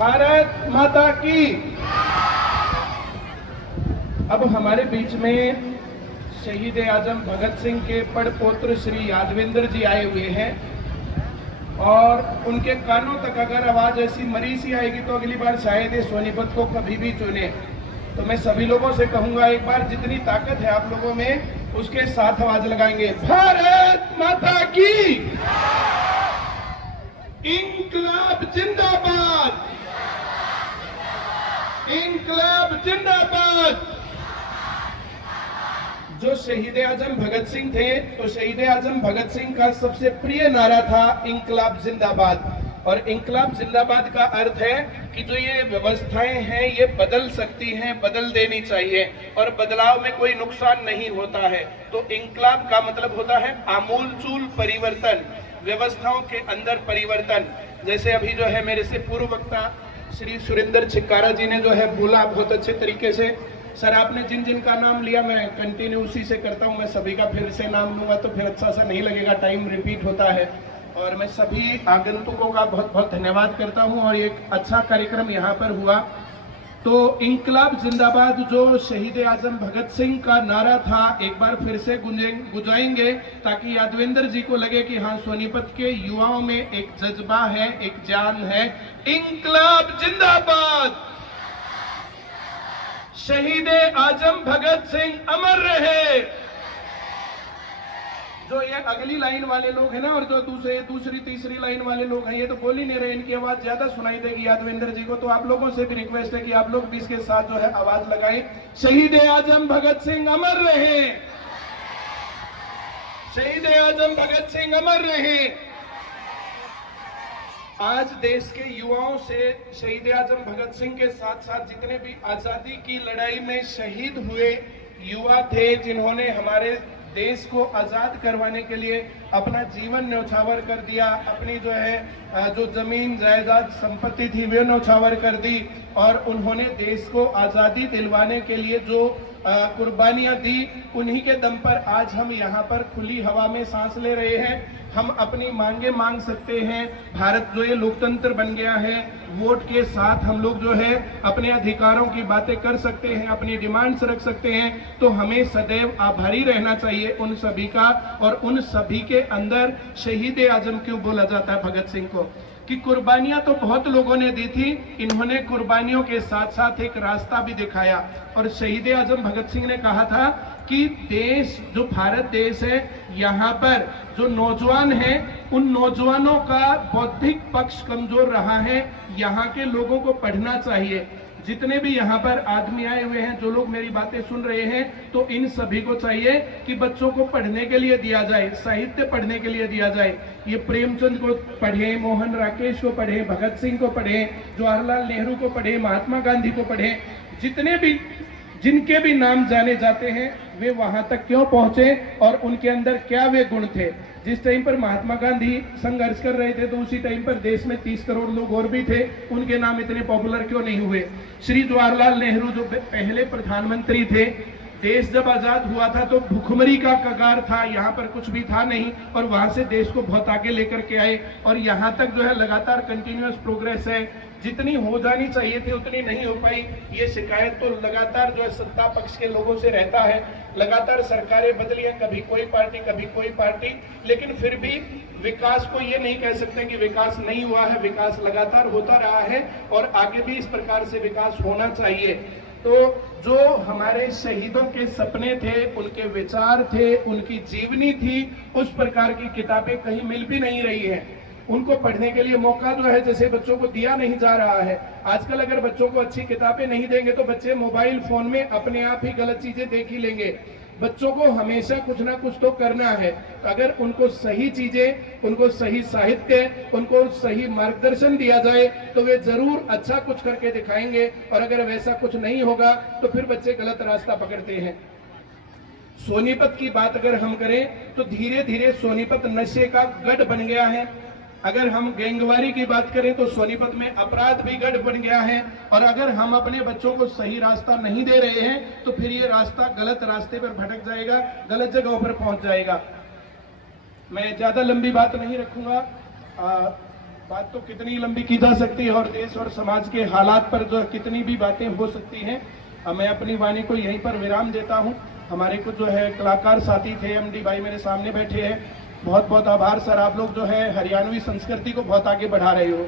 भारत माता की। अब हमारे बीच में शहीद आजम भगत सिंह के पड़पोत्र श्री यादवेंद्र जी आए हुए हैं और उनके कानों तक अगर आवाज ऐसी मरी सी आएगी तो अगली बार शायद ये सोनीपत को कभी भी चुने। तो मैं सभी लोगों से कहूंगा, एक बार जितनी ताकत है आप लोगों में उसके साथ आवाज लगाएंगे, भारत माता की। इंकलाब जिंदाबाद, इंकलाब जिंदाबाद। जो शहीद आजम भगत सिंह थे तो शहीद आजम भगत सिंह का सबसे प्रिय नारा था इंकलाब जिंदाबाद। और इंकलाब जिंदाबाद का अर्थ है कि जो ये व्यवस्थाएं हैं ये बदल सकती हैं, बदल देनी चाहिए और बदलाव में कोई नुकसान नहीं होता है। तो इंकलाब का मतलब होता है आमूलचूल परिवर्तन, व्यवस्थाओं के अंदर परिवर्तन। जैसे अभी जो है मेरे से पूर्व वक्ता श्री सुरेंद्र छिक्कारा जी ने जो है बोला बहुत अच्छे तरीके से। सर आपने जिन जिन का नाम लिया मैं कंटिन्यू उसी से करता हूं, मैं सभी का फिर से नाम लूंगा तो फिर अच्छा सा नहीं लगेगा, टाइम रिपीट होता है। और मैं सभी आगंतुकों का बहुत बहुत धन्यवाद करता हूं और एक अच्छा कार्यक्रम यहाँ पर हुआ। तो इंकलाब जिंदाबाद जो शहीद आजम भगत सिंह का नारा था एक बार फिर से गुंजाएंगे ताकि यादवेंद्र जी को लगे कि हाँ सोनीपत के युवाओं में एक जज्बा है, एक जान है। इंकलाब जिंदाबाद, शहीद आजम भगत सिंह अमर रहे। जो ये अगली लाइन वाले लोग हैं ना और जो दूसरी तीसरी लाइन वाले लोग हैं ये तो बोल ही नहीं रहे, इनकी आवाज ज्यादा सुनाई देगी यादवेंद्र जी को। तो आप लोगों से भी रिक्वेस्ट है कि आप लोग भी इसके साथ जो है आवाज लगाएं, शहीद आजम भगत सिंह अमर रहे, शहीद आजम भगत सिंह अमर रहे। आज देश के युवाओं से शहीद आजम भगत सिंह के साथ साथ जितने भी आजादी की लड़ाई में शहीद हुए युवा थे, जिन्होंने हमारे देश को आजाद करवाने के लिए अपना जीवन न्यौछावर कर दिया, अपनी जो है जो जमीन जायदाद संपत्ति थी वे न्यौछावर कर दी और उन्होंने देश को आजादी दिलवाने के लिए जो कुर्बानियां दी, उन्हीं के दम पर आज हम यहाँ पर खुली हवा में सांस ले रहे हैं। हम अपनी मांगे मांग सकते हैं। भारत जो ये लोकतंत्र बन गया है, वोट के साथ हम लोग जो है अपने अधिकारों की बातें कर सकते हैं, अपनी डिमांड्स रख सकते हैं। तो हमें सदैव आभारी रहना चाहिए उन सभी का। और उन सभी के अंदर शहीद आजम क्यों बोला जाता है भगत सिंह को, कि कुर्बानियां तो बहुत लोगों ने दी थी, इन्होंने कुर्बानियों के साथ साथ एक रास्ता भी दिखाया। और शहीद आजम भगत सिंह ने कहा था कि देश जो भारत देश है, यहाँ पर जो नौजवान हैं उन नौजवानों का बौद्धिक पक्ष कमजोर रहा है, यहाँ के लोगों को पढ़ना चाहिए। जितने भी यहाँ पर आदमी आए हुए हैं, जो लोग मेरी बातें सुन रहे हैं, तो इन सभी को चाहिए कि बच्चों को पढ़ने के लिए दिया जाए, साहित्य पढ़ने के लिए दिया जाए। ये प्रेमचंद को पढ़े, मोहन राकेश को पढ़े, भगत सिंह को पढ़े, जवाहरलाल नेहरू को पढ़े, महात्मा गांधी को पढ़े। जितने भी जिनके भी नाम जाने जाते हैं वे वहां तक क्यों पहुंचे और उनके अंदर क्या वे गुण थे। जिस टाइम पर महात्मा गांधी संघर्ष कर रहे थे तो उसी टाइम पर देश में 30 करोड़ लोग और भी थे, उनके नाम इतने पॉपुलर क्यों नहीं हुए। श्री जवाहरलाल नेहरू जो पहले प्रधानमंत्री थे, देश जब आजाद हुआ था तो भुखमरी का कगार था, यहाँ पर कुछ भी था नहीं और वहां से देश को बहुत आगे लेकर के आए और यहाँ तक जो है लगातार कंटिन्यूअस प्रोग्रेस है। जितनी हो जानी चाहिए थी उतनी नहीं हो पाई। ये शिकायत तो लगातार जो है सत्ता पक्ष के लोगों से रहता है, लगातार सरकारें बदली हैं, कभी कोई पार्टी कभी कोई पार्टी, लेकिन फिर भी विकास को ये नहीं कह सकते कि विकास नहीं हुआ है। विकास लगातार होता रहा है और आगे भी इस प्रकार से विकास होना चाहिए। तो जो हमारे शहीदों के सपने थे, उनके विचार थे, उनकी जीवनी थी, उस प्रकार की किताबें कहीं मिल भी नहीं रही है। उनको पढ़ने के लिए मौका जो है जैसे बच्चों को दिया नहीं जा रहा है। आजकल अगर बच्चों को अच्छी किताबें नहीं देंगे तो बच्चे मोबाइल फोन में अपने आप ही गलत चीजें देख ही लेंगे। बच्चों को हमेशा कुछ ना कुछ तो करना है। अगर उनको सही चीजें, उनको सही साहित्य, उनको सही मार्गदर्शन दिया जाए तो वे जरूर अच्छा कुछ करके दिखाएंगे। और अगर वैसा कुछ नहीं होगा तो फिर बच्चे गलत रास्ता पकड़ते हैं। सोनीपत की बात अगर हम करें तो धीरे धीरे सोनीपत नशे का गढ़ बन गया है। अगर हम गैंगवारी की बात करें तो सोनीपत में अपराध भी गढ़ बन गया है। और अगर हम अपने बच्चों को सही रास्ता नहीं दे रहे हैं तो फिर ये रास्ता गलत रास्ते पर भटक जाएगा, गलत जगहों पर पहुंच जाएगा। मैं ज्यादा लंबी बात नहीं रखूंगा। बात तो कितनी लंबी की जा सकती है और देश और समाज के हालात पर जो कितनी भी बातें हो सकती हैं। मैं अपनी वाणी को यहीं पर विराम देता हूं। हमारे कुछ जो है कलाकार साथी थे, एमडी भाई मेरे सामने बैठे हैं, बहुत बहुत आभार सर। आप लोग जो है हरियाणवी संस्कृति को बहुत आगे बढ़ा रहे हो।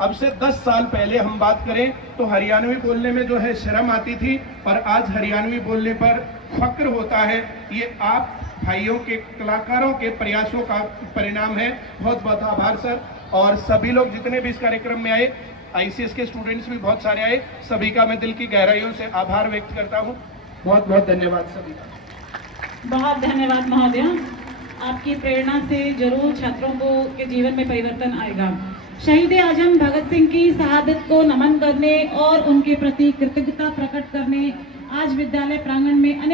अब से 10 साल पहले हम बात करें तो हरियाणवी बोलने में जो है शर्म आती थी, और आज हरियाणवी बोलने पर फक्र होता है। ये आप भाइयों के, कलाकारों के प्रयासों का परिणाम है। बहुत बहुत आभार सर। और सभी लोग जितने भी इस कार्यक्रम में आए, आईसीएस के स्टूडेंट्स भी बहुत सारे आए, सभी का मैं दिल की गहराइयों से आभार व्यक्त करता हूँ। बहुत बहुत धन्यवाद सभी का। बहुत धन्यवाद महोदय। आपकी प्रेरणा से जरूर छात्रों को के जीवन में परिवर्तन आएगा। शहीद आजम भगत सिंह की शहादत को नमन करने और उनके प्रति कृतज्ञता प्रकट करने आज विद्यालय प्रांगण में अनेक